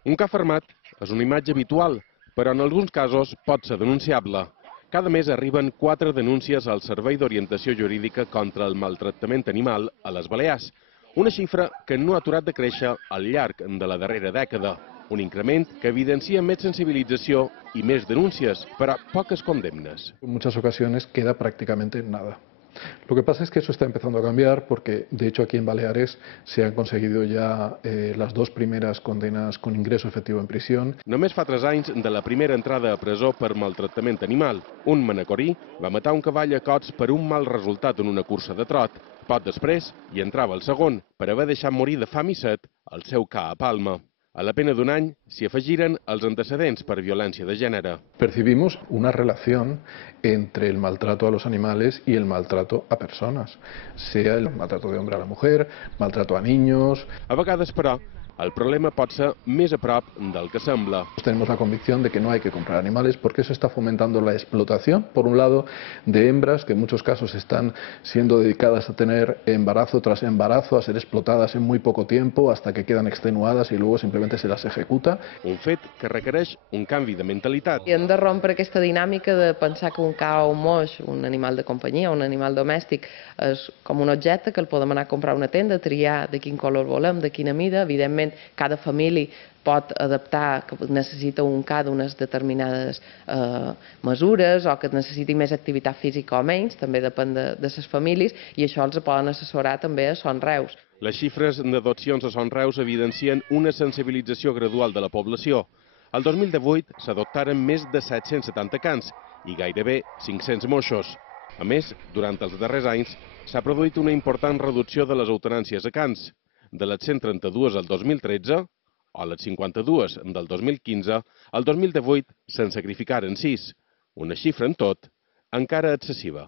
Un cap fermat és una imatge habitual, però en alguns casos pot ser denunciable. Cada mes arriben 4 denúncies al Servei d'Orientació Jurídica contra el maltractament animal a les Balears, una xifra que no ha aturat de créixer al llarg de la darrera dècada. Un increment que evidencia més sensibilització i més denúncies, però poques condemnes. En muchas ocasiones queda prácticamente en nada. Lo que pasa es que eso está empezando a cambiar porque, de hecho, aquí en Baleares se han conseguido ya las 2 primeras condenas con ingreso efectivo en prisión. Només fa 3 anys de la primera entrada a presó per maltractament animal. Un manacorí va matar un cavall a cots per un mal resultat en una cursa de trot. Poc després hi entrava el segon, per haver deixat morir de fam i set el seu ca a Palma. A la pena d'un any s'hi afegiren els antecedents per violència de gènere. Percibimos una relación entre el maltrato a los animales y el maltrato a personas, sea el maltrato de hombre a la mujer, maltrato a niños. A vegades, però, el problema pot ser més a prop del que sembla. Tenemos la convicción de que no hay que comprar animales porque eso está fomentando la explotación, por un lado, de hembras que en muchos casos están siendo dedicadas a tener embarazo tras embarazo, a ser explotadas en muy poco tiempo hasta que quedan extenuadas y luego simplemente se las ejecuta. Un fet que requereix un canvi de mentalitat. I hem de rompre aquesta dinàmica de pensar que un ca o un moix, un animal de companyia, un animal domèstic, és com un objecte que el podem anar a comprar a una tenda, triar de quin color volem, de quina mida. Evidentment, cada família pot adaptar que necessita un ca d'unes determinades mesures o que necessiti més activitat física o menys, també depèn de les famílies, i això els poden assessorar també a Son Reus. Les xifres d'adopcions a Son Reus evidencien una sensibilització gradual de la població. El 2018 s'adoptaren més de 770 cans i gairebé 500 moixos. A més, durant els darrers anys s'ha produït una important reducció de les eutanàsies a cans. De les 132 al 2013, o les 52 del 2015, al 2018 se'n sacrificaren 6, una xifra en tot encara excessiva.